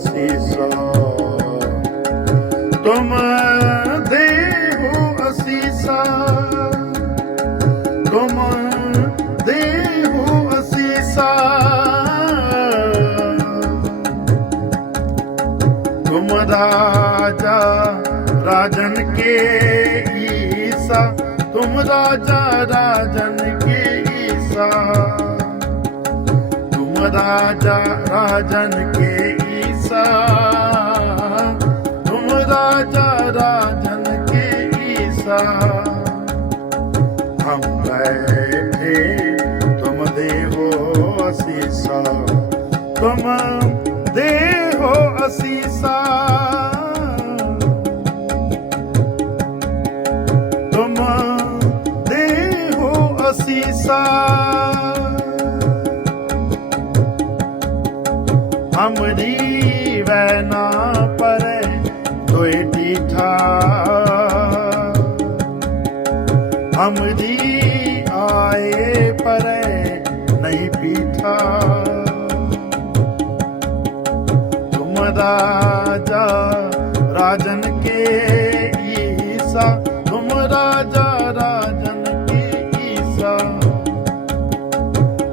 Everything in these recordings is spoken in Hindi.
असीसा। तुम देहो असीसा, तुम देहो असीसा। तुम राजा राजन के ईसा, तुम राजा राजन के ईसा। तुम राजा राजन के ईसा, तुम राजा राजन के ईसा। हम बैठे तुम देहो असीसा, तुम देहो असीसा। तुम देहो असीसा। हमरी वैना पर तोय डीठा, हमरी आए पर नहीं पीठा। तुम राजा राजन के ईसा, तुम राजा राजन के ईसा।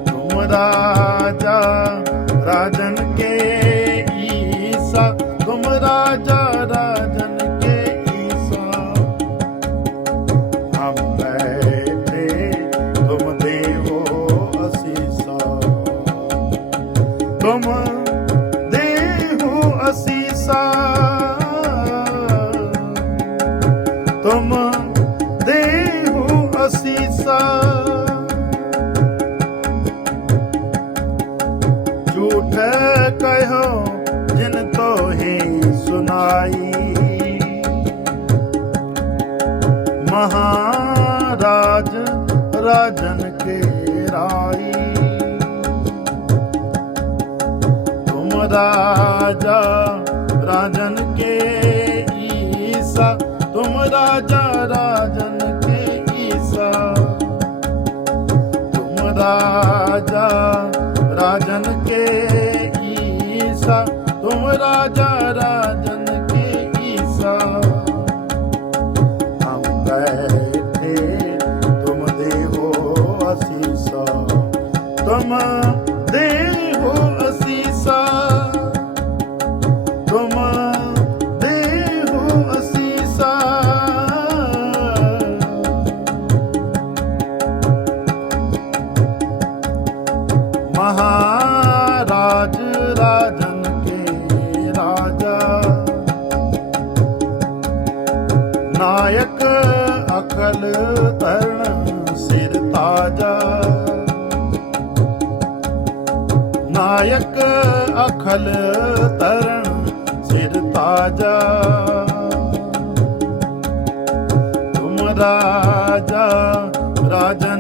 तुम राजा राजन के ईसा, तुम राजा राजन के ईसा। हम बैठे तुम देहो असीसा, तुम देहो असीसा। तुम देहो असीसा। झूठ कहो जिन तो ही सुनाई, महाराज राजन के राई। तुम राजा राजन के ईसा, तुम राजा राजन के ईसा। तुम राजा राजन के ईसा, तुम राजा राजन के ईसा। हम बैठे तुम देहो असीसा, तुम देहो असीसा। तुम देहो असीसा। महाराज राजन के राजा, नायक अकल तरण सिर ताजा। नायक अकल तरण सिर ताजा। तुम राजा राजन